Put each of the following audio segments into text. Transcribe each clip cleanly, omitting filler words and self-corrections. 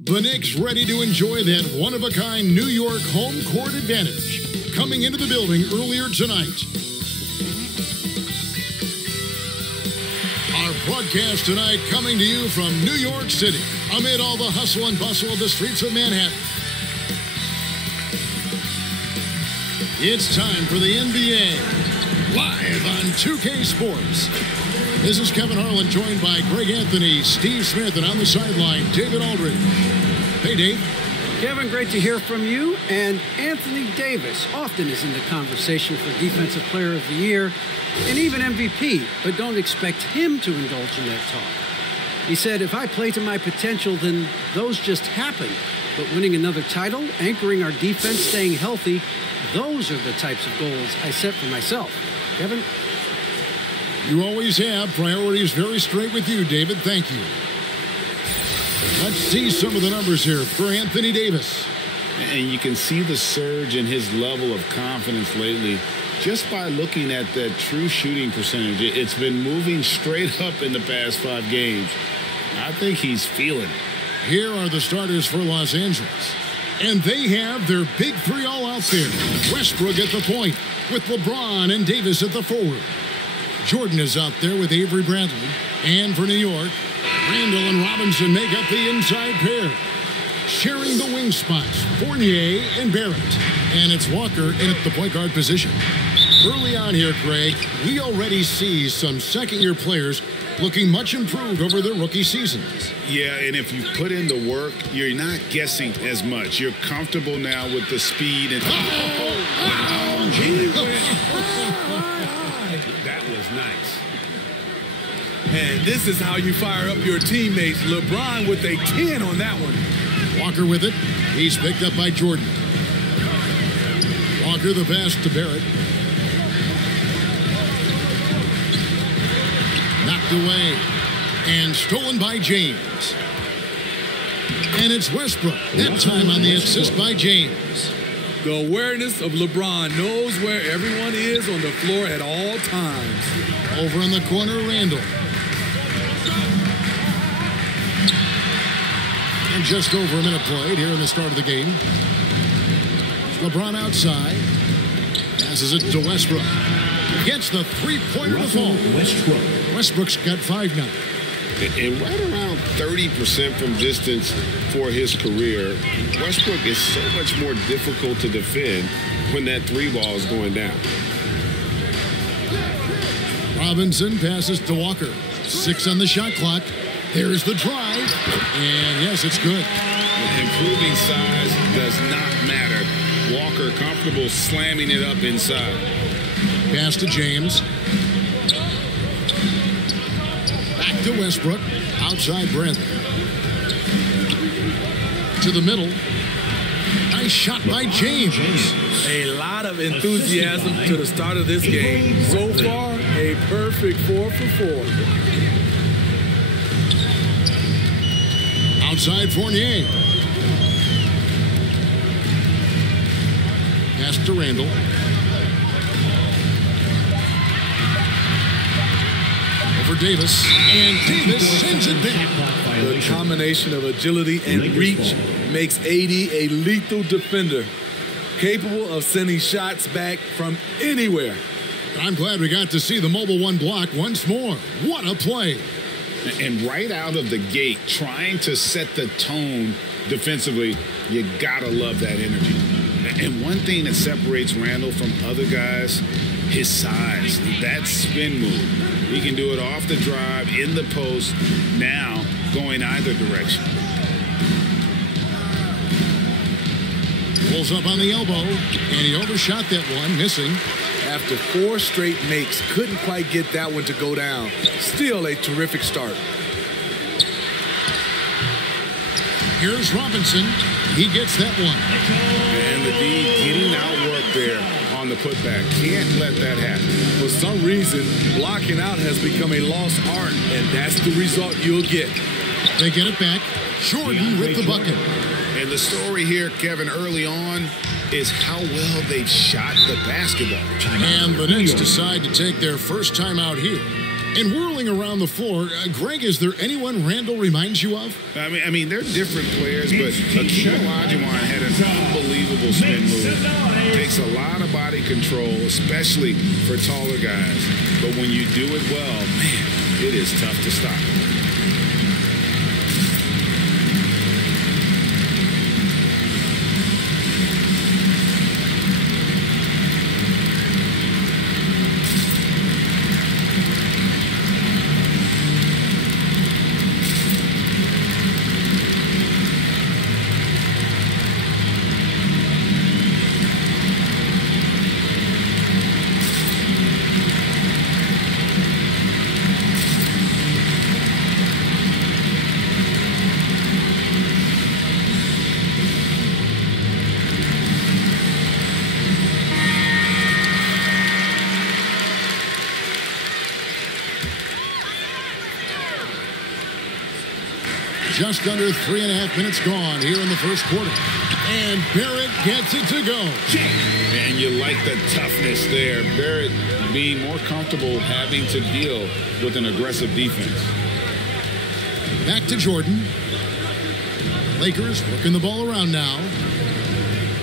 The Knicks ready to enjoy that one-of-a-kind New York home court advantage. Coming into the building earlier tonight. Our broadcast tonight coming to you from New York City, amid all the hustle and bustle of the streets of Manhattan. It's time for the NBA, live on 2K Sports. This is Kevin Harlan, joined by Greg Anthony, Steve Smith, and on the sideline, David Aldridge. Hey, Dave. Kevin, great to hear from you. And Anthony Davis often is in the conversation for Defensive Player of the Year and even MVP, but don't expect him to indulge in that talk. He said, if I play to my potential, then those just happen. But winning another title, anchoring our defense, staying healthy, those are the types of goals I set for myself. Kevin? You always have priorities very straight with you, David. Thank you. Let's see some of the numbers here for Anthony Davis. And you can see the surge in his level of confidence lately just by looking at that true shooting percentage. It's been moving straight up in the past 5 games. I think he's feeling it. Here are the starters for Los Angeles. And they have their big three all out there. Westbrook at the point, with LeBron and Davis at the forward. Jordan is out there with Avery Bradley. And for New York, Randall and Robinson make up the inside pair. Sharing the wing spots, Fournier and Barrett. And it's Walker in at the point guard position. Early on here, Craig, we already see some second-year players looking much improved over their rookie seasons. Yeah, and if you put in the work, you're not guessing as much. You're comfortable now with the speed. And wow. That was nice. And this is how you fire up your teammates. LeBron with a 10 on that one. Walker with it. He's picked up by Jordan. Walker the pass to Barrett. Knocked away and stolen by James. And it's Westbrook. That time on the assist by James. The awareness of LeBron, knows where everyone is on the floor at all times. Over in the corner, Randall. And just over a minute played here in the start of the game. LeBron outside. Passes it to Westbrook. Gets the three-pointer to fall. Westbrook's got 5 now. And right around 30% from distance for his career, Westbrook is so much more difficult to defend when that 3 ball is going down. Robinson passes to Walker. 6 on the shot clock. There's the drive. And yes, it's good. Improving size does not matter. Walker comfortable slamming it up inside. Pass to James. Back to Westbrook. Outside Bradley. To the middle. Nice shot by James. A lot of enthusiasm to the start of this game. So far, a perfect 4 for 4. Outside Fournier. Pass to Randall. Over Davis. And Davis sends it back. The combination of agility and reach makes AD a lethal defender, capable of sending shots back from anywhere. I'm glad we got to see the mobile 1 block once more. What a play. And right out of the gate, trying to set the tone defensively, you gotta love that energy. And one thing that separates Randall from other guys, his size. That spin move. He can do it off the drive, in the post, now going either direction. Pulls up on the elbow, and he overshot that one, missing. After 4 straight makes, couldn't quite get that one to go down. Still a terrific start. Here's Robinson. He gets that one. And the D getting outworked there on the putback. Can't let that happen. For some reason, blocking out has become a lost art, and that's the result you'll get. They get it back. Jordan with the bucket. And the story here, Kevin, early on, is how well they've shot the basketball. And the Knicks decide to take their first time out here. And whirling around the floor, Greg, is there anyone Randall reminds you of? I mean, they're different players, but Akeem Olajuwon had an unbelievable spin move. Takes a lot of body control, especially for taller guys. But when you do it well, man, it is tough to stop. Just under 3.5 minutes gone here in the first quarter. And Barrett gets it to go. And you like the toughness there. Barrett being more comfortable having to deal with an aggressive defense. Back to Jordan. Lakers working the ball around now.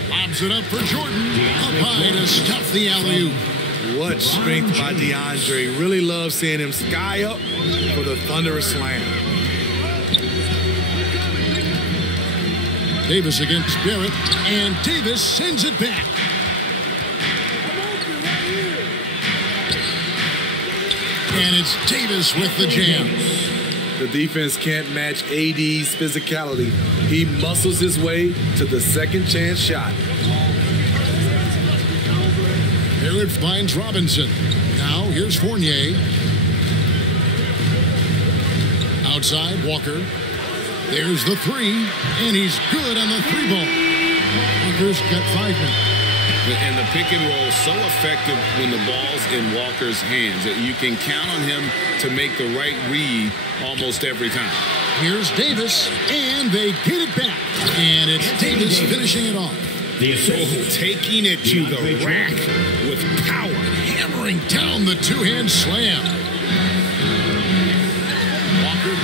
Lobs it up for Jordan. Up high to stuff the alley-oop. What strength by DeAndre. Really love seeing him sky up for the thunderous slam. Davis against Barrett, and Davis sends it back. And it's Davis with the jam. The defense can't match AD's physicality. He muscles his way to the second chance shot. Barrett finds Robinson. Now here's Fournier. Outside, Walker. There's the three, and he's good on the three ball. Walker's got 5 minutes. And the pick and roll so effective when the ball's in Walker's hands that you can count on him to make the right read almost every time. Here's Davis, and they get it back. And it's Davis finishing it off. Taking it to the rack with power. Hammering down the two-hand slam.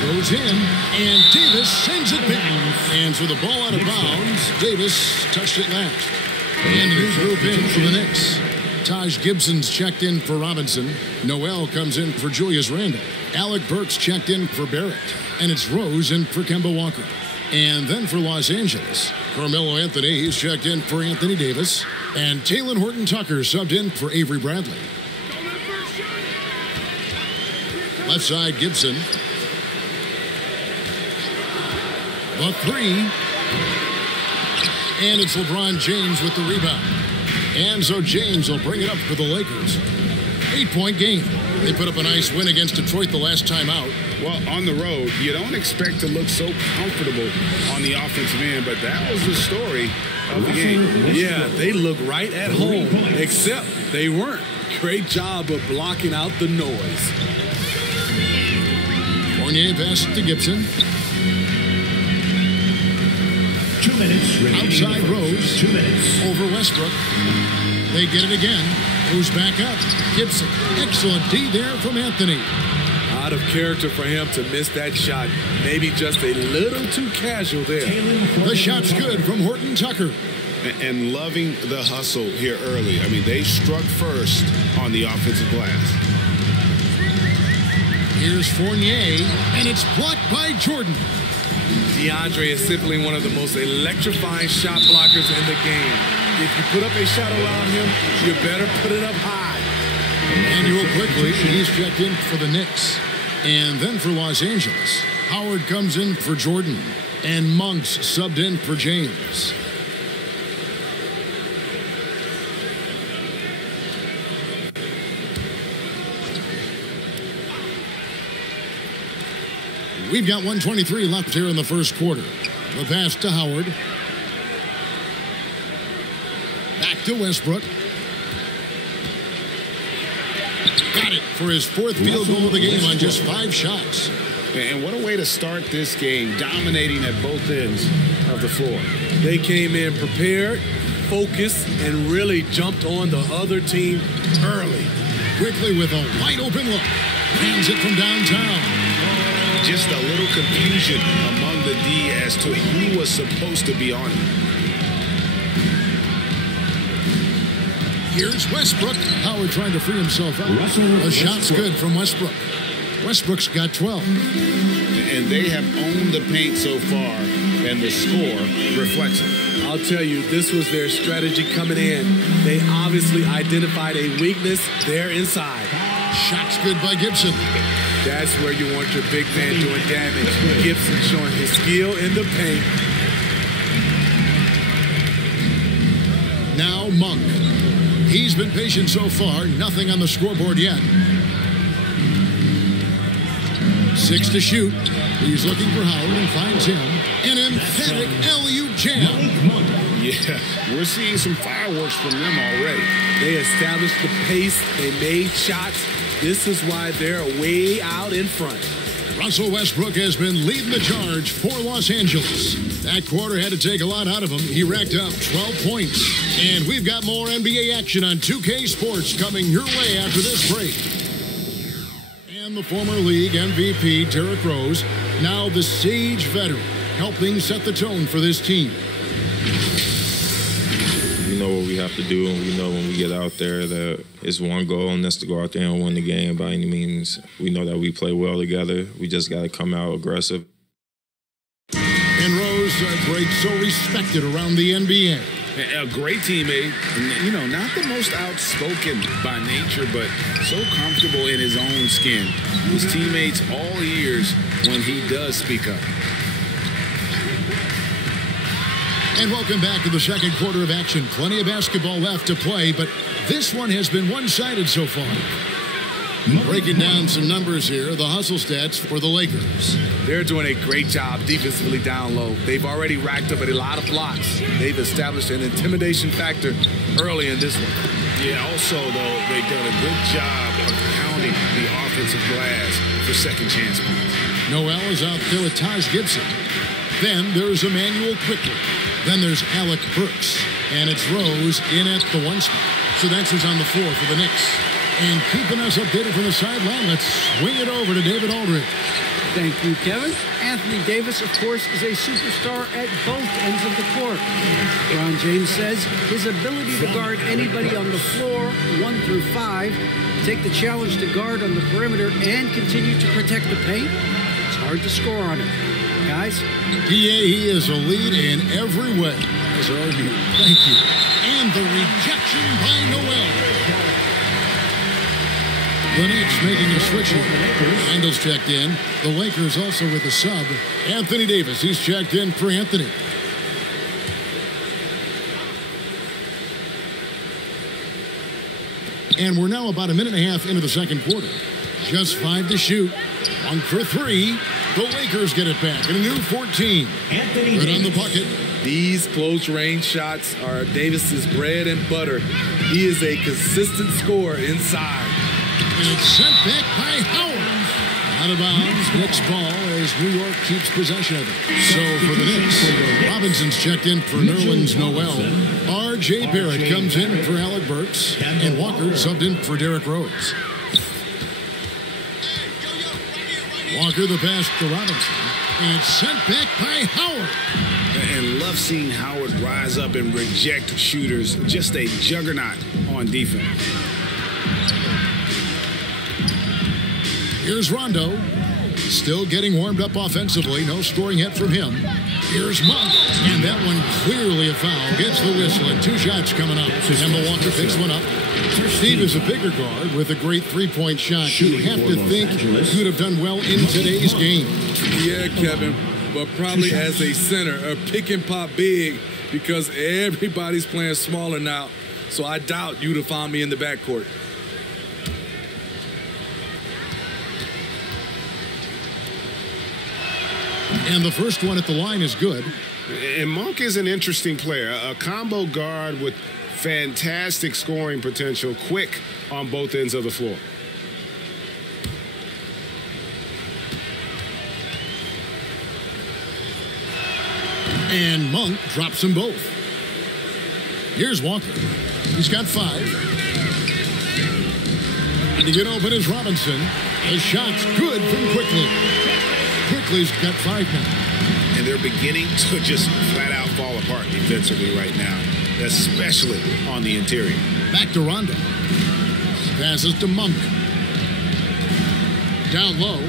Goes in, and Davis sends it back. And for the ball out of bounds, Davis touched it last. And a new group in for the Knicks. Taj Gibson's checked in for Robinson. Noel comes in for Julius Randle. Alec Burks checked in for Barrett. And it's Rose in for Kemba Walker. And then for Los Angeles, Carmelo Anthony, he's checked in for Anthony Davis. And Talen Horton-Tucker subbed in for Avery Bradley. Left side, Gibson. The three. And it's LeBron James with the rebound. And so James will bring it up for the Lakers. 8-point game. They put up a nice win against Detroit the last time out. Well, on the road, you don't expect to look so comfortable on the offensive end, but that was the story of the game. Yeah, they look right at home, except they weren't. Great job of blocking out the noise. Fournier pass to Gibson. 2 minutes. Outside Rose. 2 minutes. Over Westbrook. They get it again. Who's back up? Gibson. Excellent D there from Anthony. Out of character for him to miss that shot. Maybe just a little too casual there. The shot's good from Horton-Tucker. And loving the hustle here early. I mean, they struck first on the offensive glass. Here's Fournier, and it's blocked by Jordan. DeAndre is simply one of the most electrifying shot blockers in the game. If you put up a shot around him, you better put it up high. And real quickly, he's checked in for the Knicks. And then for Los Angeles, Howard comes in for Jordan. And Monks subbed in for James. We've got 1:23 left here in the first quarter. The pass to Howard. Back to Westbrook. Got it for his fourth field goal of the game on just 5 shots. And what a way to start this game, dominating at both ends of the floor. They came in prepared, focused, and really jumped on the other team early. Quickly with a wide open look. Hands it from downtown. Just a little confusion among the D as to who was supposed to be on it. Here's Westbrook. Howard trying to free himself out. A shot's good from Westbrook. Westbrook's got 12. And they have owned the paint so far, and the score reflects it. I'll tell you, this was their strategy coming in. They obviously identified a weakness there inside. Shot's good by Gibson. That's where you want your big man doing damage. Gibson showing his skill in the paint. Now Monk. He's been patient so far. Nothing on the scoreboard yet. 6 to shoot. He's looking for Howard and finds him. An emphatic alley-oop jam. Yeah, we're seeing some fireworks from them already. They established the pace. They made shots. This is why they're way out in front. Russell Westbrook has been leading the charge for Los Angeles. That quarter had to take a lot out of him. He racked up 12 points. And we've got more NBA action on 2K Sports coming your way after this break. And the former league MVP, Derrick Rose, now the Sage veteran, helping set the tone for this team. We know what we have to do, and we know when we get out there that it's one goal, and that's to go out there and win the game by any means. We know that we play well together. We just got to come out aggressive. And Rose, great, so respected around the NBA. A great teammate, you know, not the most outspoken by nature, but so comfortable in his own skin. His teammates all ears when he does speak up. And welcome back to the second quarter of action. Plenty of basketball left to play, but this one has been one-sided so far. Breaking down some numbers here, the hustle stats for the Lakers. They're doing a great job defensively down low. They've already racked up a lot of blocks. They've established an intimidation factor early in this one. Yeah, also, though, they've done a good job of pounding the offensive glass for second chance points. Noel is out there with Taj Gibson. Then there's Emmanuel Quickly. Then there's Alec Burks. And it's Rose in at the 1 spot. So that's who's on the floor for the Knicks. And keeping us updated from the sideline, let's swing it over to David Aldridge. Thank you, Kevin. Anthony Davis, of course, is a superstar at both ends of the court. LeBron James says his ability to guard anybody on the floor, 1 through 5, take the challenge to guard on the perimeter, and continue to protect the paint, it's hard to score on him. Guys? He is a lead in every way, as are you. Thank you. And the rejection by Noel. The Knicks making a switch here. Randall's checked in. The Lakers also with a sub. Anthony Davis, he's checked in for Anthony. And we're now about a minute and a half into the second quarter. Just 5 to shoot. 1 for 3. The Lakers get it back. And a new 14. Right on the bucket. These close-range shots are Davis's bread and butter. He is a consistent scorer inside. And it's sent back by Howard. Out of bounds, Knicks ball as New York keeps possession of it. So for the Knicks, Robinson's checked in for Nerlens Noel. R.J. Barrett comes in for Alec Burks. And Walker subbed in for Derrick Rose. Walker the pass to Robinson. And it's sent back by Howard. And love seeing Howard rise up and reject shooters. Just a juggernaut on defense. Here's Rondo. Still getting warmed up offensively. No scoring yet from him. Here's Monk. And that one clearly a foul. Gets the whistle and 2 shots coming up. Kemba Walker picks one up. Steve is a bigger guard with a great 3-point shot. You have to think could have done well in today's game. Yeah, Kevin. But probably as a center, a pick and pop big because everybody's playing smaller now. So I doubt you'd have found me in the backcourt. And the first one at the line is good. And Monk is an interesting player, a combo guard with fantastic scoring potential, quick on both ends of the floor. And Monk drops them both. Here's Walker. He's got 5. And to get open is Robinson. The shot's good from Quickly. Quickly's got 5 now. And they're beginning to just flat out fall apart defensively right now, especially on the interior. Back to Rondo. Passes to Monk. Down low.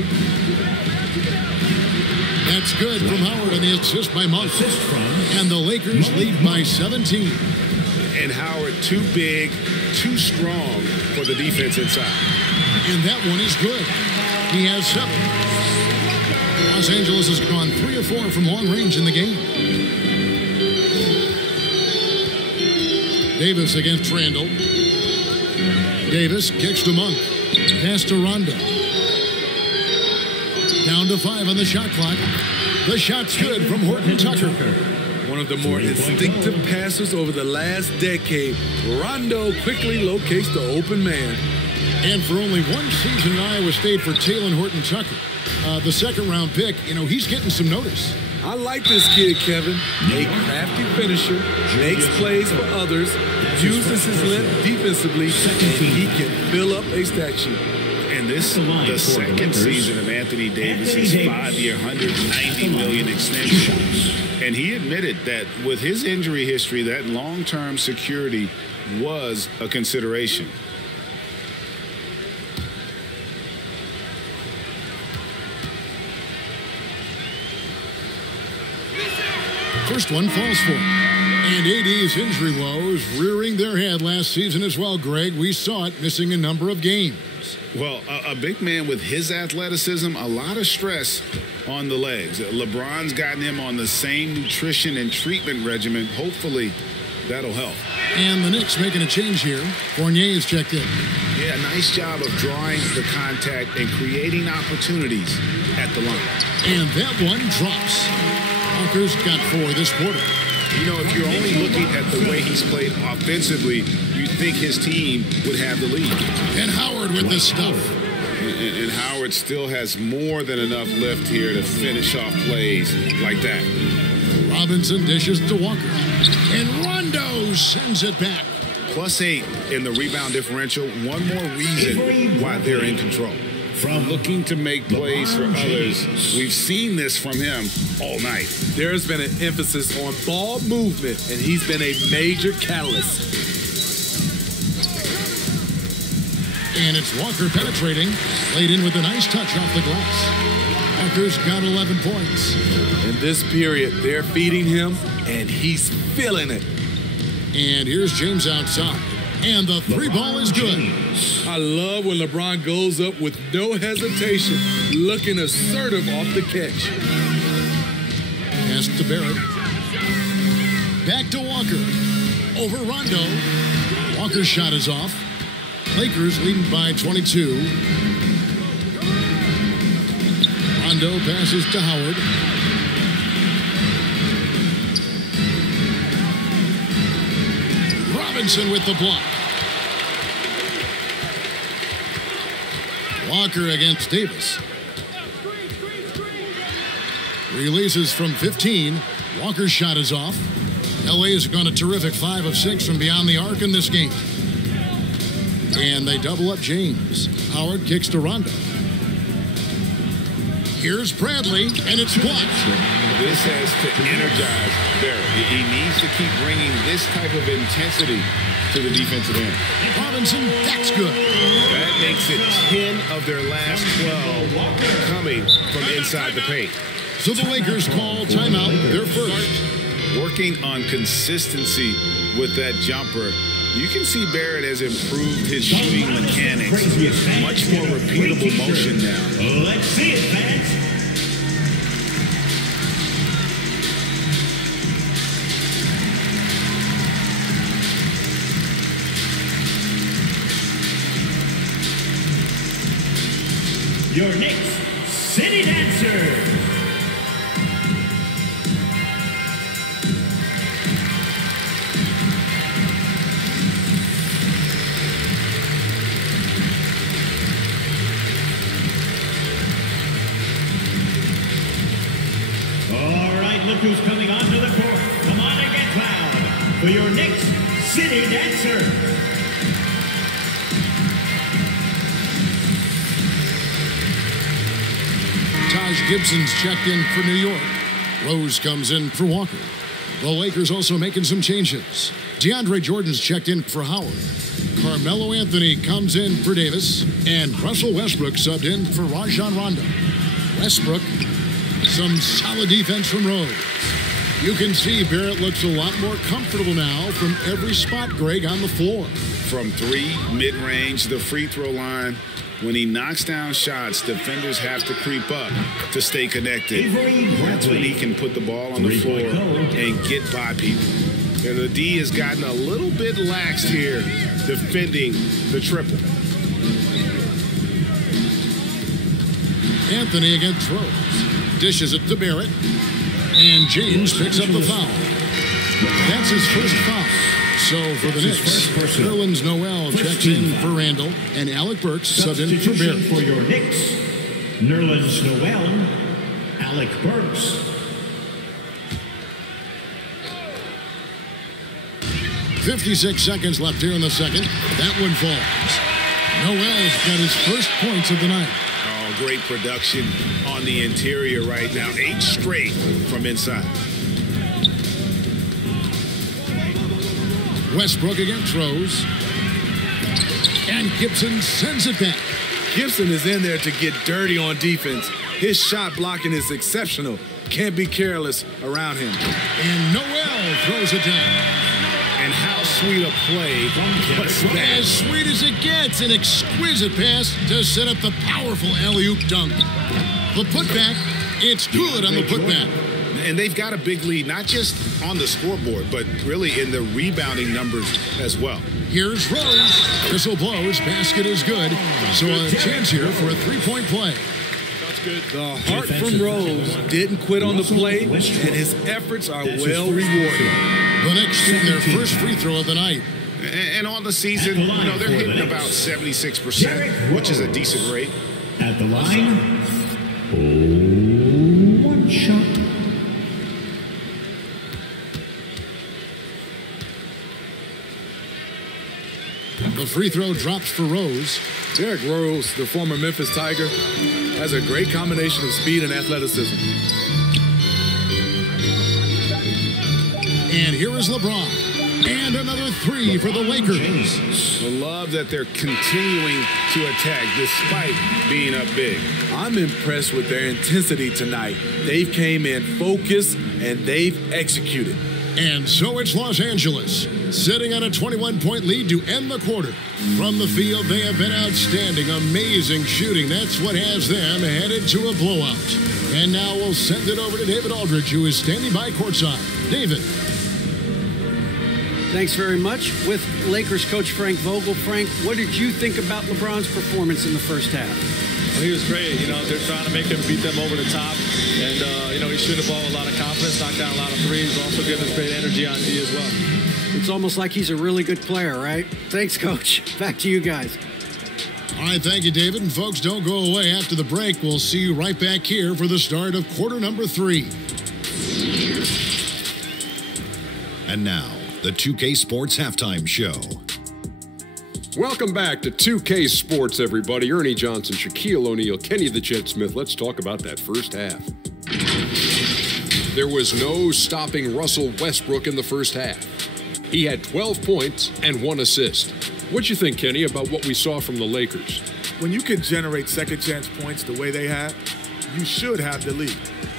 That's good from Howard on the assist by Monk. And the Lakers lead by 17. And Howard too big, too strong for the defense inside. And that one is good. He has 7. Los Angeles has gone 3 of 4 from long range in the game. Davis against Randall. Davis kicks to Monk. Pass to Rondo. Down to 5 on the shot clock. The shot's good from Horton Tucker. One of the more instinctive passers over the last decade. Rondo quickly locates the open man. And for only 1 season in Iowa State for Taylor Horton Tucker, the second-round pick, he's getting some notice. I like this kid, Kevin. A crafty finisher, makes plays for others, uses his length defensively, and he can fill up a stat sheet. And this is the second season of Anthony Davis's 5-year, $190 million extension. And he admitted that with his injury history, that long-term security was a consideration. First one falls for him. And AD's injury woes rearing their head last season as well, Greg. We saw it, missing a number of games. Well, a big man with his athleticism, a lot of stress on the legs. LeBron's gotten him on the same nutrition and treatment regimen. Hopefully, that'll help. And the Knicks making a change here. Fournier is checked in. Yeah, nice job of drawing the contact and creating opportunities at the line. And that one drops. Walker's got 4 this quarter. If you're only looking at the way he's played offensively, you'd think his team would have the lead. And Howard with the stuff. And Howard still has more than enough lift here to finish off plays like that. Robinson dishes to Walker. And Rondo sends it back. +8 in the rebound differential. One more reason why they're in control. From looking to make plays for others, we've seen this from him all night. There's been an emphasis on ball movement, and he's been a major catalyst. And it's Walker penetrating, laid in with a nice touch off the glass. Walker's got 11 points. In this period, they're feeding him, and he's feeling it. And here's James outside. And the 3 ball is good. I love when LeBron goes up with no hesitation, looking assertive off the catch. Pass to Barrett. Back to Walker. Over Rondo. Walker's shot is off. Lakers leading by 22. Rondo passes to Howard. Robinson with the block. Walker against Davis. Releases from 15. Walker's shot is off. LA has gone a terrific 5 of 6 from beyond the arc in this game. And they double up James. Howard kicks to Rondo. Here's Bradley, and it's blocked. This has to energize Barrett. He needs to keep bringing this type of intensity to the defensive end. Robinson, that's good. That makes it 10 of their last 12 coming from inside the paint. So the Lakers call timeout, their first. Working on consistency with that jumper. You can see Barrett has improved his shooting mechanics. Much more repeatable motion now. Let's see it, fans. Your Knicks City Dancers. Look who's coming onto the court. Come on and get loud for your Knicks City Dancer. Taj Gibson's checked in for New York. Rose comes in for Walker. The Lakers also making some changes. DeAndre Jordan's checked in for Howard. Carmelo Anthony comes in for Davis. And Russell Westbrook subbed in for Rajon Rondo. Westbrook, some solid defense from Rose. You can see Barrett looks a lot more comfortable now from every spot, Greg, on the floor. From three, mid-range, the free throw line. When he knocks down shots, defenders have to creep up to stay connected. That's when he can put the ball on the floor and get by people. And the D has gotten a little bit laxed here defending the triple. Anthony against Rose. Dishes it to Barrett. And James picks up the foul. That's his first foul. So for the Knicks, Nerlens Noel checks in for Randall, and Alec Burks subbed in for Barrett. For your Knicks, Nerlens Noel, Alec Burks. 56 seconds left here in the second. That one falls. Noel's got his first points of the night. Oh, great production on the interior right now. 8 straight from inside. Westbrook against Rose. And Gibson sends it back. Gibson is in there to get dirty on defense. His shot blocking is exceptional. Can't be careless around him. And Noel throws it down. And how sweet a play was that? As sweet as it gets, an exquisite pass to set up the powerful alley-oop dunk. The putback, it's good on the putback. And they've got a big lead, not just on the scoreboard, but really in the rebounding numbers as well. Here's Rose. Whistle blows. Basket is good. So a chance here for a three-point play. The heart from Rose didn't quit on the play, and his efforts are well rewarded. The Knicks shooting their first free throw of the night. And on the season, you know, they're hitting about 76%, which is a decent rate. At the line, one shot. The free throw drops for Rose. Derrick Rose, the former Memphis Tiger, has a great combination of speed and athleticism. And here is LeBron. And another three for the Lakers. I love that they're continuing to attack despite being up big. I'm impressed with their intensity tonight. They've came in focused and they've executed. And so it's Los Angeles, sitting on a 21-point lead to end the quarter. From the field, they have been outstanding, amazing shooting. That's what has them headed to a blowout. And now we'll send it over to David Aldridge, who is standing by courtside. David. Thanks very much. With Lakers coach Frank Vogel. Frank, what did you think about LeBron's performance in the first half? Well, he was great. You know, they're trying to make him beat them over the top. And, you know, he shooting the ball with a lot of confidence, knocked down a lot of threes, also giving us great energy on D as well. It's almost like he's a really good player, right? Thanks, Coach. Back to you guys. All right, thank you, David. And folks, don't go away. After the break, we'll see you right back here for the start of quarter number 3. And now, the 2K Sports Halftime Show. Welcome back to 2K Sports, everybody. Ernie Johnson, Shaquille O'Neal, Kenny the Jet Smith. Let's talk about that first half. There was no stopping Russell Westbrook in the first half. He had 12 points and 1 assist. What you think, Kenny, about what we saw from the Lakers? When you can generate second chance points the way they have, you should have the lead.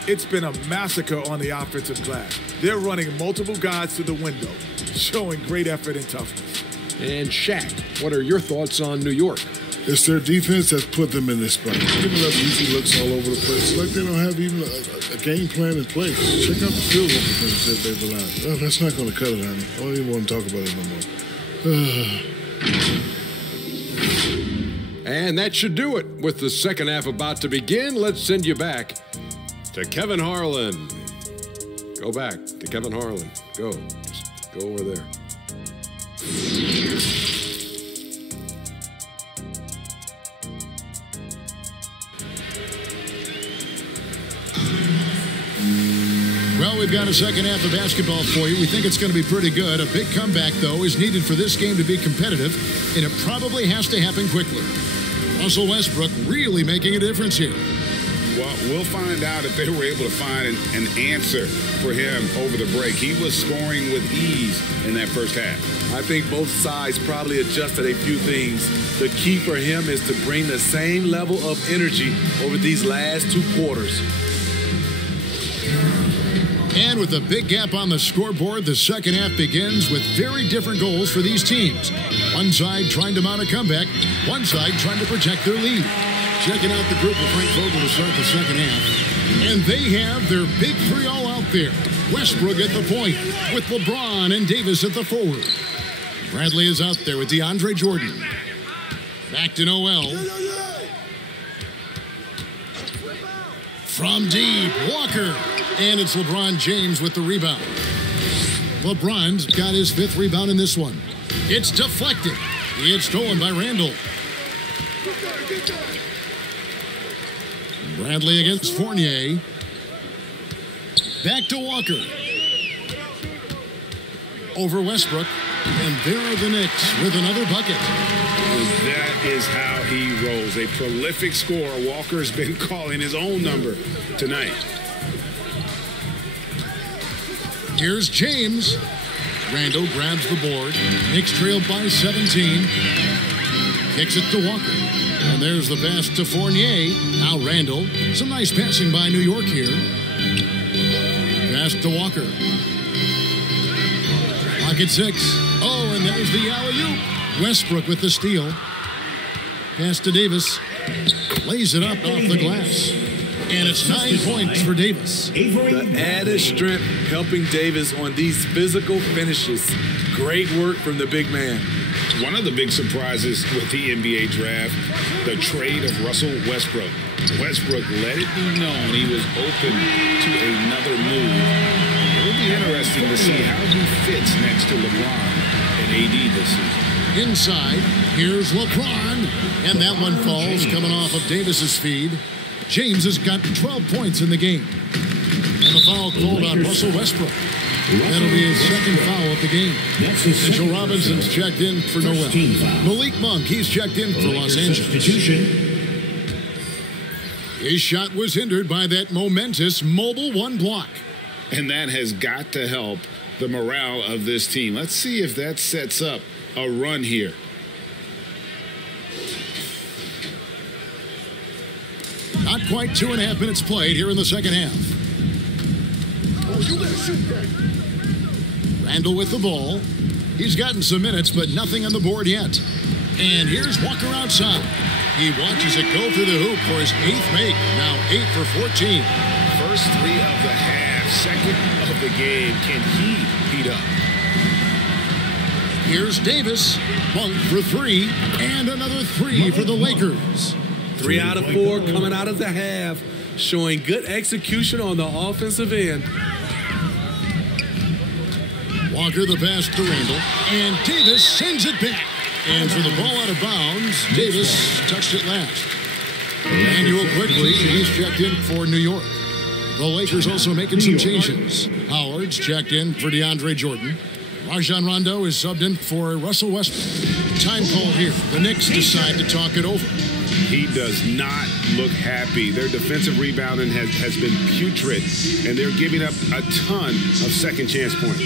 It's been a massacre on the offensive glass. They're running multiple guys to the window, showing great effort and toughness. And Shaq, what are your thoughts on New York? It's their defense that's put them in this spot. Giving up easy looks all over the place. It's like they don't have even a game plan in place. Check out the field goal percentage that they've allowed. Oh, that's not going to cut it, honey. I don't even want to talk about it no more. And that should do it. With the second half about to begin, let's send you back to Kevin Harlan. Go back to Kevin Harlan. Go. Just go over there. Well, we've got a second half of basketball for you. We think it's going to be pretty good. A big comeback, though, is needed for this game to be competitive, and it probably has to happen quickly. Russell Westbrook really making a difference here. Well, we'll find out if they were able to find an answer for him over the break. He was scoring with ease in that first half. I think both sides probably adjusted a few things. The key for him is to bring the same level of energy over these last 2 quarters. And with a big gap on the scoreboard, the second half begins with very different goals for these teams. One side trying to mount a comeback, one side trying to protect their lead. Checking out the group with Frank Vogel to start the second half. And they have their big 3 all out there. Westbrook at the point with LeBron and Davis at the forward. Bradley is out there with DeAndre Jordan. Back to Noel. From deep, Walker. And it's LeBron James with the rebound. LeBron's got his 5th rebound in this one. It's deflected. It's stolen by Randall. Bradley against Fournier. Back to Walker. Over Westbrook. And there are the Knicks with another bucket. That is how he rolls. A prolific scorer. Walker's been calling his own number tonight. Here's James. Randall grabs the board. Knicks trailed by 17. Kicks it to Walker. And there's the pass to Fournier. Now Randall. Some nice passing by New York here. Pass to Walker. Pocket 6. Oh, and there's the alley-oop. Westbrook with the steal. Pass to Davis. Lays it up off the glass. And it's 9 points for Davis. The added strength helping Davis on these physical finishes. Great work from the big man. One of the big surprises with the NBA draft, the trade of Russell Westbrook. Westbrook let it be known he was open to another move. It'll be interesting to see how he fits next to LeBron and AD this season. Inside, here's LeBron. And that one falls coming off of Davis's feed. James has got 12 points in the game. And the foul called on Russell Westbrook. That'll be his 2nd foul of the game. Mitchell Robinson's checked in for Noel. Malik Monk, he's checked in for Los Angeles. His shot was hindered by that momentous mobile 1 block. And that has got to help the morale of this team. Let's see if that sets up a run here. Not quite 2.5 minutes played here in the second half. Oh, you gotta shoot that. Randall with the ball. He's gotten some minutes, but nothing on the board yet. And here's Walker outside. He watches it go through the hoop for his 8th make. Now 8 for 14. First 3 of the half, 2nd of the game. Can he heat up? Here's Davis. Monk for 3. And another 3 for the Lakers. 3 out of 4 coming out of the half, showing good execution on the offensive end. Walker the pass to Randall. And Davis sends it back. And for the ball out of bounds, Davis touched it last. Emmanuel quickly, he's checked in for New York. The Lakers also making some changes. Howard's checked in for DeAndre Jordan. Rajon Rondo is subbed in for Russell Westbrook. Time call here. The Knicks decide to talk it over. He does not look happy. Their defensive rebounding has been putrid, and they're giving up a ton of second chance points.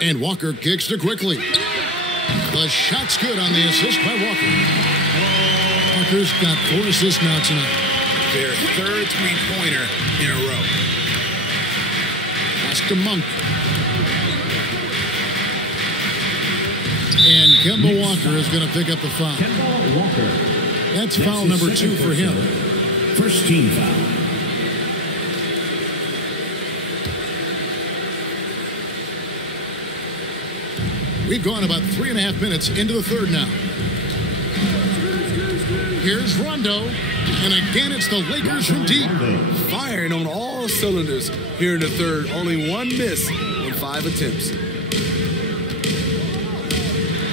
And Walker kicks to quickly. The shot's good on the assist by Walker. Walker's got 4 assists now tonight. Their 3rd three-pointer in a row. Pass to Monk. And Kemba Walker is going to pick up the foul. Kemba Walker. That's foul number 2 for him. First team foul. We've gone about 3.5 minutes into the third now. Here's Rondo. And again, it's the Lakers from deep. Firing on all cylinders here in the third. Only one miss in 5 attempts.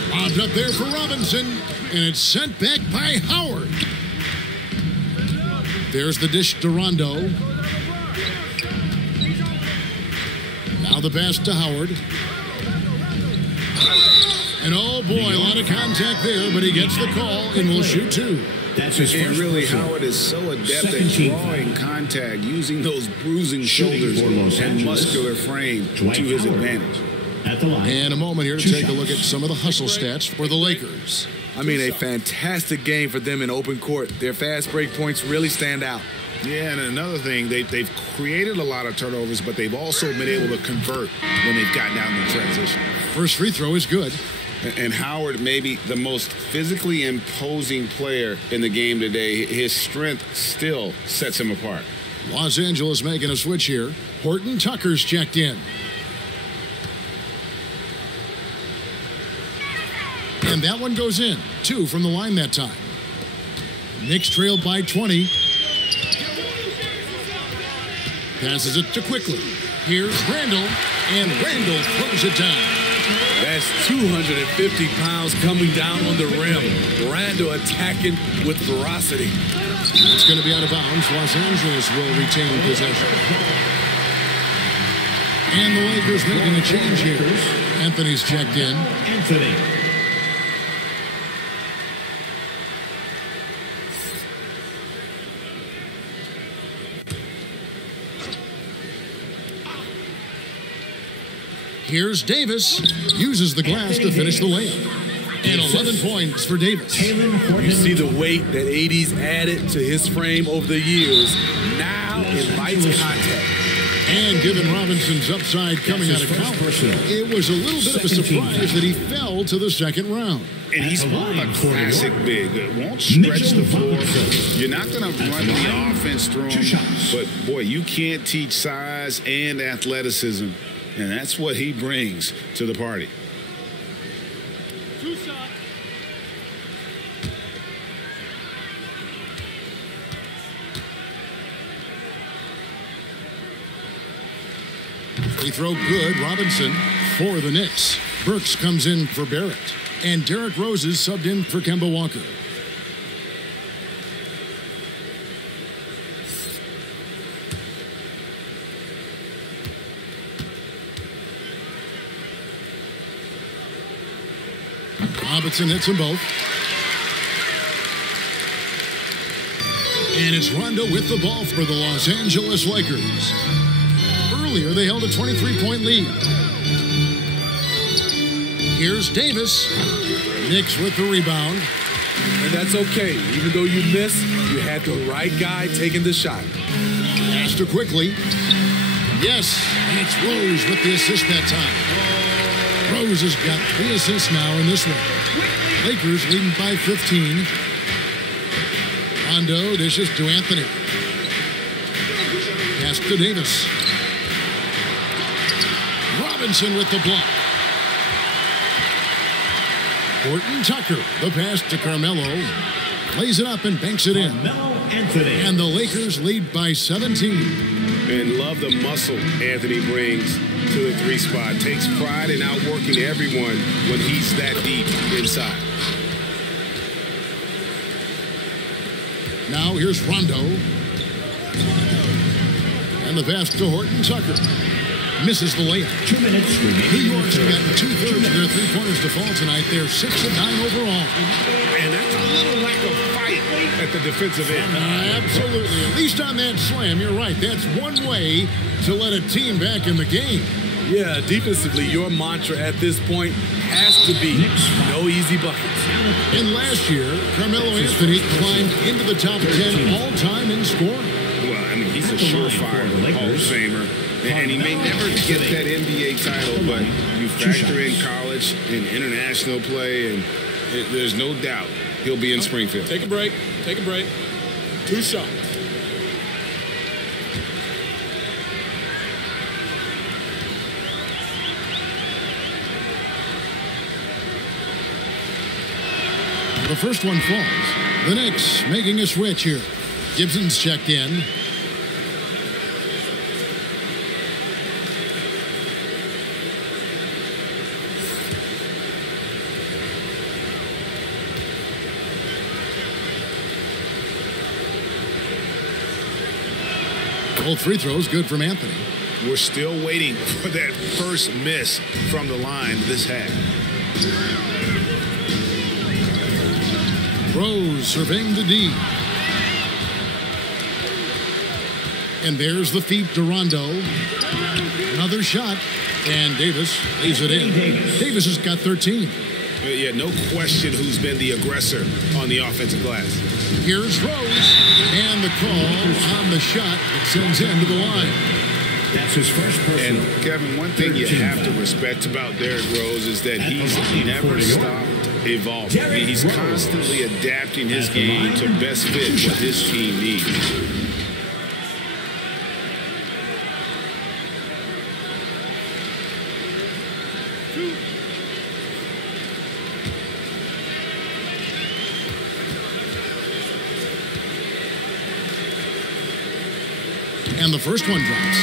Bobbed up there for Robinson. And it's sent back by Howard. There's the dish to Rondo. Now the pass to Howard. And oh boy, a lot of contact there, but he gets the call and will shoot 2. That's his first. Really, Howard is so adept at drawing contact, using those bruising shoulders and muscular frame to his advantage. And a moment here to take a look at some of the hustle stats for the Lakers. I mean, a fantastic game for them in open court. Their fast break points really stand out. Yeah, and another thing, they've created a lot of turnovers, but they've also been able to convert when they've gotten down in transition. First free throw is good. And Howard, maybe the most physically imposing player in the game today, his strength still sets him apart. Los Angeles making a switch here. Horton Tucker's checked in. And that one goes in. 2 from the line that time. Knicks trailed by 20. Passes it to Quickly. Here's Randall. And Randall throws it down. That's 250 pounds coming down on the rim. Randall attacking with ferocity. It's going to be out of bounds. Los Angeles will retain possession. And the Lakers making a change here. Anthony's checked in. Anthony. Here's Davis. Uses the glass to finish the layup. And 11 points for Davis. You see the weight that AD's added to his frame over the years. Now invites contact. And given Robinson's upside coming out of college, it was a little bit of a surprise that he fell to the second round. And he's more of a classic big. It won't stretch the floor. You're not going to run the offense through him. But, boy, you can't teach size and athleticism. And that's what he brings to the party. Free throw good. Robinson for the Knicks. Burks comes in for Barrett. And Derrick Rose is subbed in for Kemba Walker. Robinson hits them both. And it's Rondo with the ball for the Los Angeles Lakers. Earlier, they held a 23-point lead. Here's Davis. Knicks with the rebound. And that's okay. Even though you missed, you had the right guy taking the shot. Pass to Quickly. Yes, and it's Rose with the assist that time. Rose has got 3 assists now in this one. Lakers leading by 15. Rondo dishes to Anthony. Pass to Davis. Robinson with the block. Horton Tucker, the pass to Carmelo. Lays it up and banks it in. And the Lakers lead by 17. And love the muscle Anthony brings to the 3 spot. Takes pride in outworking everyone when he's that deep inside. Now here's Rondo. And the pass to Horton Tucker. Misses the layup. 2 minutes remaining. New York's got 2/3 of their three-pointers to fall tonight. They're 6-9 overall. And that's a little lack of fight at the defensive end. Absolutely. At least on that slam, you're right. That's one way to let a team back in the game. Yeah, defensively, your mantra at this point has to be no easy buckets. And last year, Carmelo Anthony climbed into the top 10 all-time in scoring. Well, I mean, he's a surefire Hall of Famer. And he may never get that NBA title, but you factor in college and international play, and there's no doubt he'll be in Springfield. Take a break. Take a break. 2 shots. The first one falls. The Knicks making a switch here. Gibson's checked in. Both free throws good from Anthony. We're still waiting for that first miss from the line this half. Rose surveying the D. And there's the feed to Rondo. Another shot. And Davis lays it in. Davis has got 13. Yeah, no question who's been the aggressor on the offensive glass. Here's Rose. And the call on the shot that sends him to the line. That's his first personal. And Kevin, one thing you have to respect about Derrick Rose is that he's never stopped evolving. He's constantly adapting his game to best fit what his team needs. And the first one drops.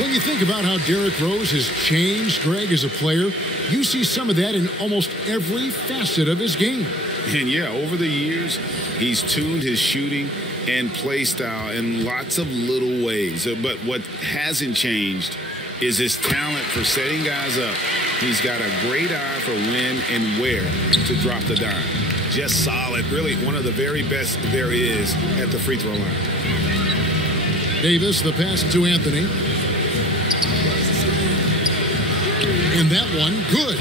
When you think about how Derrick Rose has changed, Greg, as a player, you see some of that in almost every facet of his game. And yeah, over the years, he's tuned his shooting and play style in lots of little ways. But what hasn't changed is his talent for setting guys up. He's got a great eye for when and where to drop the dime. Just solid, really one of the very best there is at the free throw line. Davis, the pass to Anthony. And that one, good.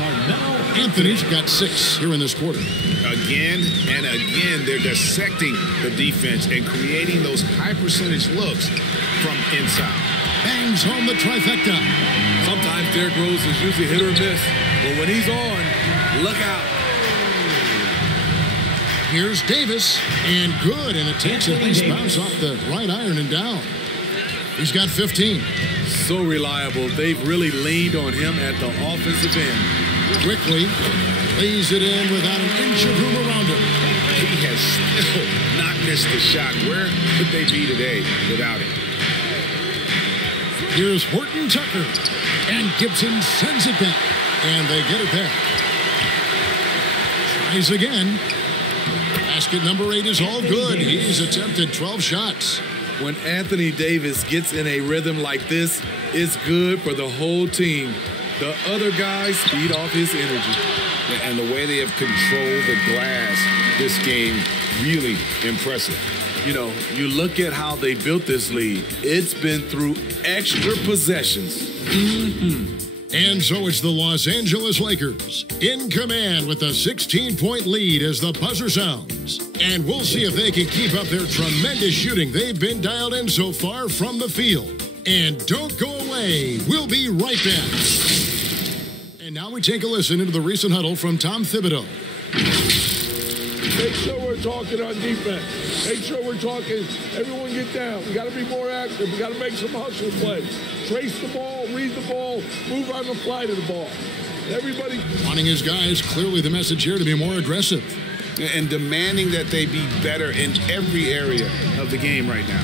Anthony's got 6 here in this quarter. Again and again, they're dissecting the defense and creating those high percentage looks from inside. Bangs home the trifecta. Sometimes Derrick Rose is usually hit or miss, but when he's on, look out. Here's Davis, and good, and it takes a nice bounce off the right iron and down. He's got 15. So reliable. They've really leaned on him at the offensive end. Quickly lays it in without an inch of room around him. He has still not missed the shot. Where could they be today without him? Here's Horton Tucker, and Gibson sends it back, and they get it back. Tries again. Basket number 8 is all good. He's attempted 12 shots. When Anthony Davis gets in a rhythm like this, it's good for the whole team. The other guys feed off his energy. And the way they have controlled the glass this game, really impressive. You know, you look at how they built this lead. It's been through extra possessions. And so it's the Los Angeles Lakers in command with a 16-point lead as the buzzer sounds. And we'll see if they can keep up their tremendous shooting they've been dialed in so far from the field. And don't go away. We'll be right back. And now we take a listen into the recent huddle from Tom Thibodeau. Make sure we're talking on defense. Make sure we're talking, everyone get down. We got to be more active. We got to make some hustle plays. Trace the ball, read the ball, move on the fly to the ball. Everybody Wanting his guys, clearly the message here to be more aggressive. And demanding that they be better in every area of the game right now.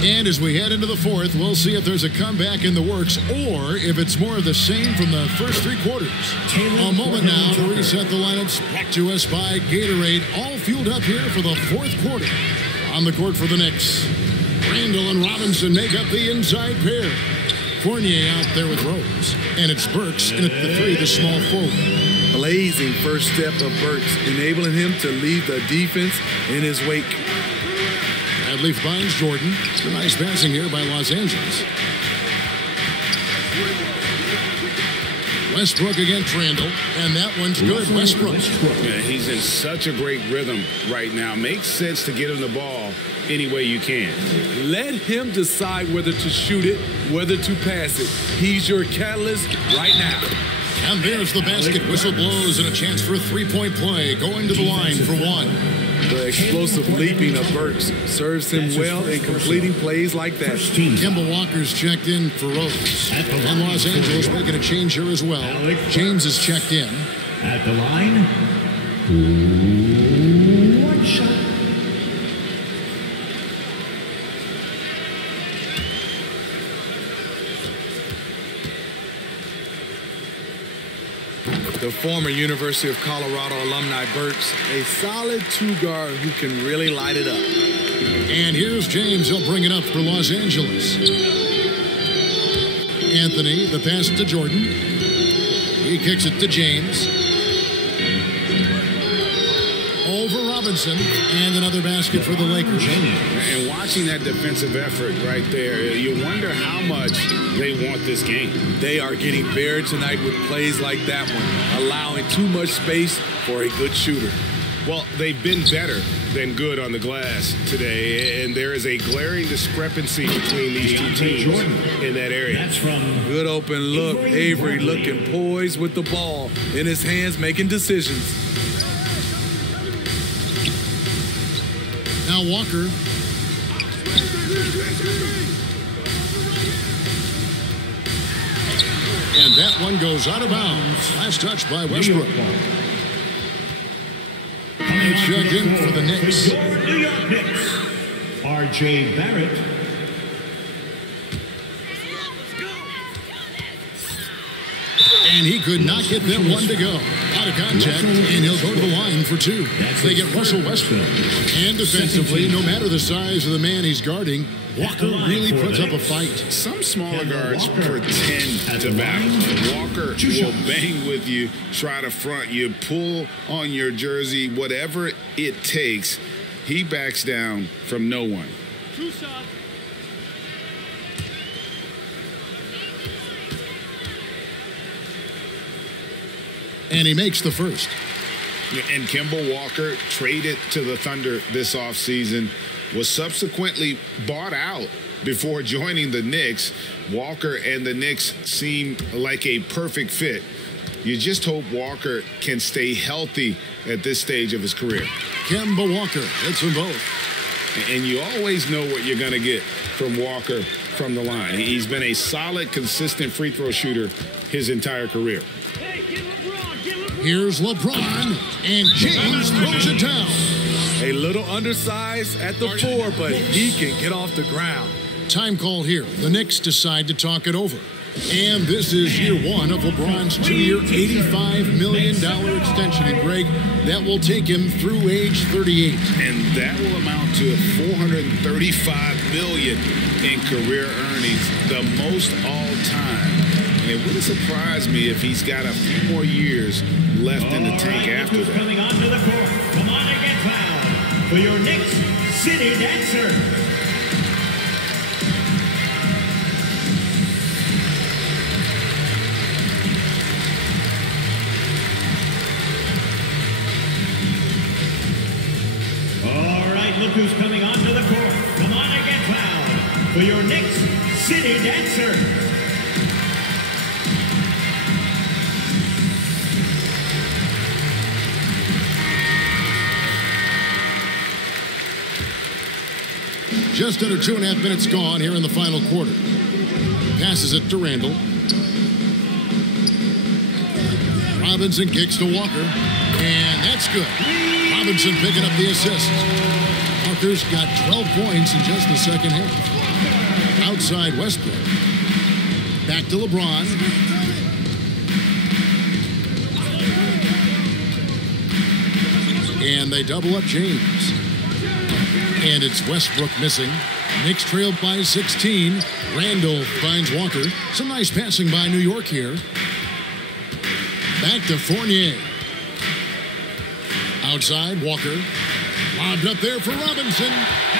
And as we head into the fourth, we'll see if there's a comeback in the works or if it's more of the same from the first 3 quarters. A moment now to reset the lineups, brought to us by Gatorade, all fueled up here for the 4th quarter. On the court for the Knicks, Randall and Robinson make up the inside pair. Fournier out there with Rose, and it's Burks in at the 3, the small forward. Blazing first step of Burks, enabling him to leave the defense in his wake. Bradley finds Jordan. A nice passing here by Los Angeles. Westbrook against Randall, and that one's good. Westbrook. Yeah, he's in such a great rhythm right now. Makes sense to get him the ball any way you can. Let him decide whether to shoot it, whether to pass it. He's your catalyst right now. And there's the basket. Whistle blows and a chance for a three-point play. Going to the line for one. The explosive leaping of Burks serves him well in completing plays like that. Kemba Walker's checked in for Rose. And Los Angeles making a change here as well. James is checked in. At the line, one shot. The former University of Colorado alumni Burks, a solid two-guard who can really light it up. And here's James. He'll bring it up for Los Angeles. Anthony, the pass to Jordan. He kicks it to James. Over Robinson. And another basket for the Lakers. And watching that defensive effort right there, you wonder how much they want this game. They are getting buried tonight with plays like that one, allowing too much space for a good shooter. Well, they've been better than good on the glass today, and there is a glaring discrepancy between these two teams in that area. That's from good open look. Avery looking poised with the ball in his hands, making decisions. Now Walker. And that one goes out of bounds. Last touch by Westbrook. And checked in for the Knicks. Your New York Knicks, R.J. Barrett. And he could not get that one to go. Out of contact, and he'll go to the line for two. They get Russell Westbrook. And defensively, no matter the size of the man he's guarding, Walker really puts up a fight. Some smaller guards pretend to battle. Walker will bang with you, try to front you, pull on your jersey, whatever it takes. He backs down from no one. True shot. And he makes the first. And Kemba Walker, traded to the Thunder this offseason, was subsequently bought out before joining the Knicks. Walker and the Knicks seem like a perfect fit. You just hope Walker can stay healthy at this stage of his career. Kemba Walker, hits them both. And you always know what you're going to get from Walker from the line. He's been a solid, consistent free throw shooter his entire career. Here's LeBron, and James throws it down. A little undersized at the four, but he can get off the ground. Time call here. The Knicks decide to talk it over. And this is year one of LeBron's 2-year, $85 million extension. And Greg, that will take him through age 38. And that will amount to $435 million in career earnings, the most all time. And it wouldn't surprise me if he's got a few more years left in the tank after that. Coming onto the court, come on and get fouled for your Knicks City Dancer. All right, look who's coming onto the court. Come on and get fouled for your Knicks City Dancer. Just under 2.5 minutes gone here in the final quarter. Passes it to Randall. Robinson kicks to Walker. And that's good. Robinson picking up the assist. Walker's got 12 points in just the second half. Outside Westbrook. Back to LeBron. And they double up James. And it's Westbrook missing. Knicks trailed by 16. Randall finds Walker. Some nice passing by New York here. Back to Fournier. Outside, Walker. Lobbed up there for Robinson.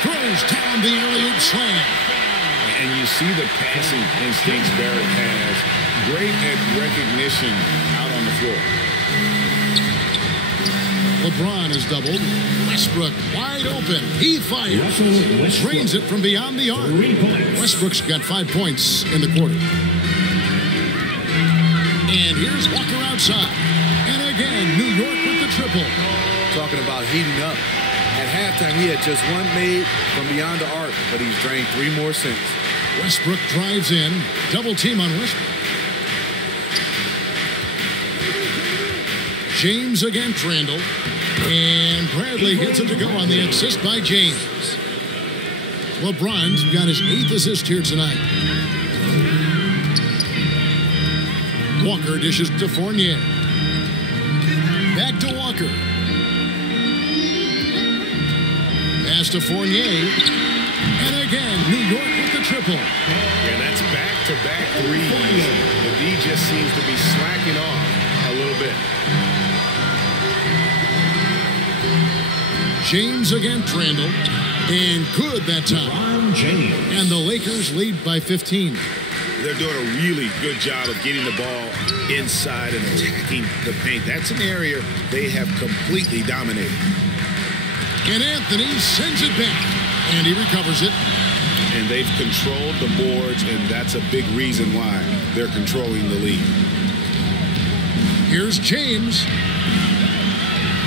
Throws down the alley-oop slam. And you see the passing instincts Barrett has. Great at recognition out on the floor. LeBron is doubled. Westbrook wide open. He fires. Drains it from beyond the arc. Westbrook's got 5 points in the quarter. And here's Walker outside. And again, New York with the triple. Talking about heating up. At halftime, he had just one made from beyond the arc, but he's drained 3 more since. Westbrook drives in. Double team on Westbrook. James against Randall. And Bradley gets it to go on the assist by James. LeBron's got his 8th assist here tonight. Walker dishes to Fournier. Back to Walker. Pass to Fournier. And again, New York with the triple. Yeah, that's back-to-back threes. The D just seems to be slacking off a little bit. James against Randall. And good that time. And the Lakers lead by 15. They're doing a really good job of getting the ball inside and attacking the paint. That's an area they have completely dominated. And Anthony sends it back. And he recovers it. And they've controlled the boards, and that's a big reason why they're controlling the lead. Here's James.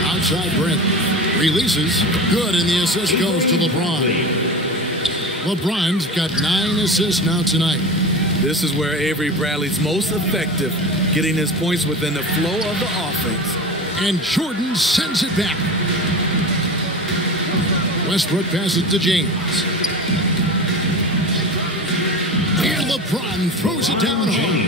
Outside Brent. Releases. Good, and the assist goes to LeBron. LeBron's got 9 assists now tonight. This is where Avery Bradley's most effective, getting his points within the flow of the offense. And Jordan sends it back. Westbrook passes to James. And LeBron throws it down home.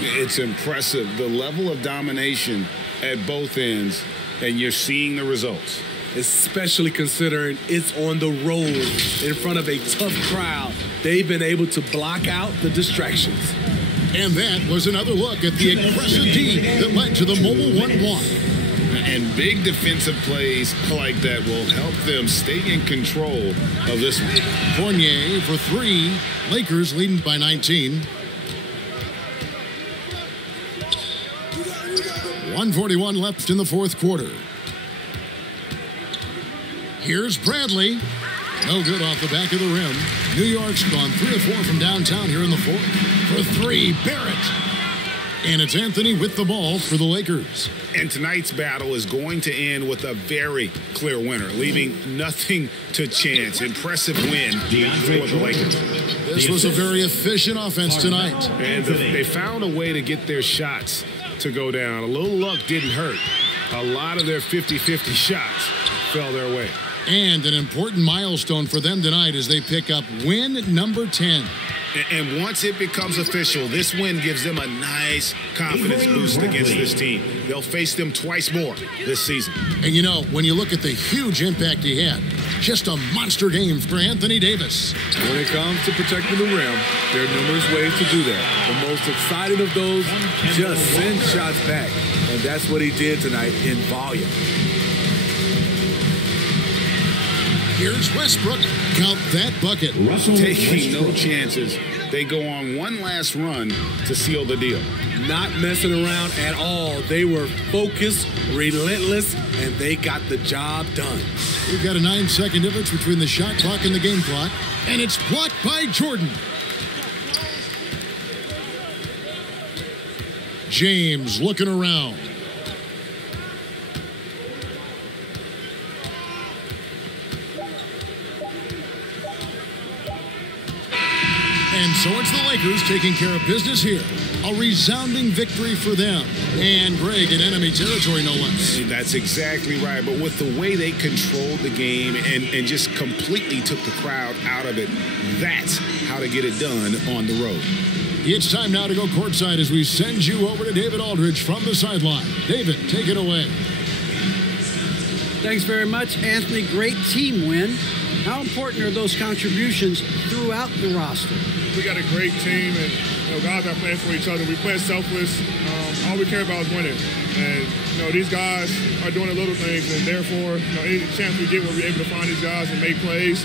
It's impressive, the level of domination at both ends, and you're seeing the results. Especially considering it's on the road in front of a tough crowd. They've been able to block out the distractions. And that was another look at the aggressive D that led to the mobile 1 block. And big defensive plays like that will help them stay in control of this one. Fournier for 3. Lakers leading by 19. 1:41 left in the 4th quarter. Here's Bradley. No good off the back of the rim. New York's gone 3 of 4 from downtown here in the 4th. For 3, Barrett. And it's Anthony with the ball for the Lakers. And tonight's battle is going to end with a very clear winner, leaving nothing to chance. Impressive win for the Lakers. This was a very efficient offense tonight. And they found a way to get their shots to go down. A little luck didn't hurt. A lot of their 50-50 shots fell their way. And an important milestone for them tonight as they pick up win number 10. And once it becomes official, this win gives them a nice confidence boost against this team. They'll face them twice more this season. And you know, when you look at the huge impact he had, just a monster game for Anthony Davis. When it comes to protecting the rim, there are numerous ways to do that. The most exciting of those, just send shots back. And that's what he did tonight in volume. Here's Westbrook. Count that bucket. Taking no chances. They go on one last run to seal the deal. Not messing around at all. They were focused, relentless, and they got the job done. We've got a 9-second difference between the shot clock and the game clock, and it's blocked by Jordan. James looking around. And so it's the Lakers taking care of business here. A resounding victory for them. And Greg in enemy territory, no less. That's exactly right. But with the way they controlled the game and just completely took the crowd out of it, that's how to get it done on the road. It's time now to go courtside as we send you over to David Aldridge from the sideline. David, take it away. Thanks very much, Anthony. Great team win. How important are those contributions throughout the roster? We got a great team, and guys are playing for each other. We play selfless. all we care about is winning. And, you know, these guys are doing the little things, and therefore, you know, any chance we get where we're able to find these guys and make plays,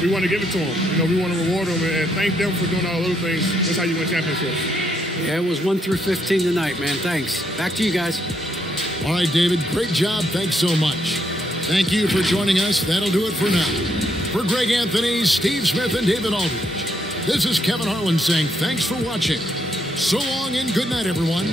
we want to give it to them. You know, we want to reward them and thank them for doing all the little things. That's how you win championships. Yeah, it was 1 through 15 tonight, man. Thanks. Back to you guys. All right, David, great job. Thanks so much. Thank you for joining us. That'll do it for now. For Greg Anthony, Steve Smith, and David Aldridge, this is Kevin Harlan saying thanks for watching. So long and good night, everyone.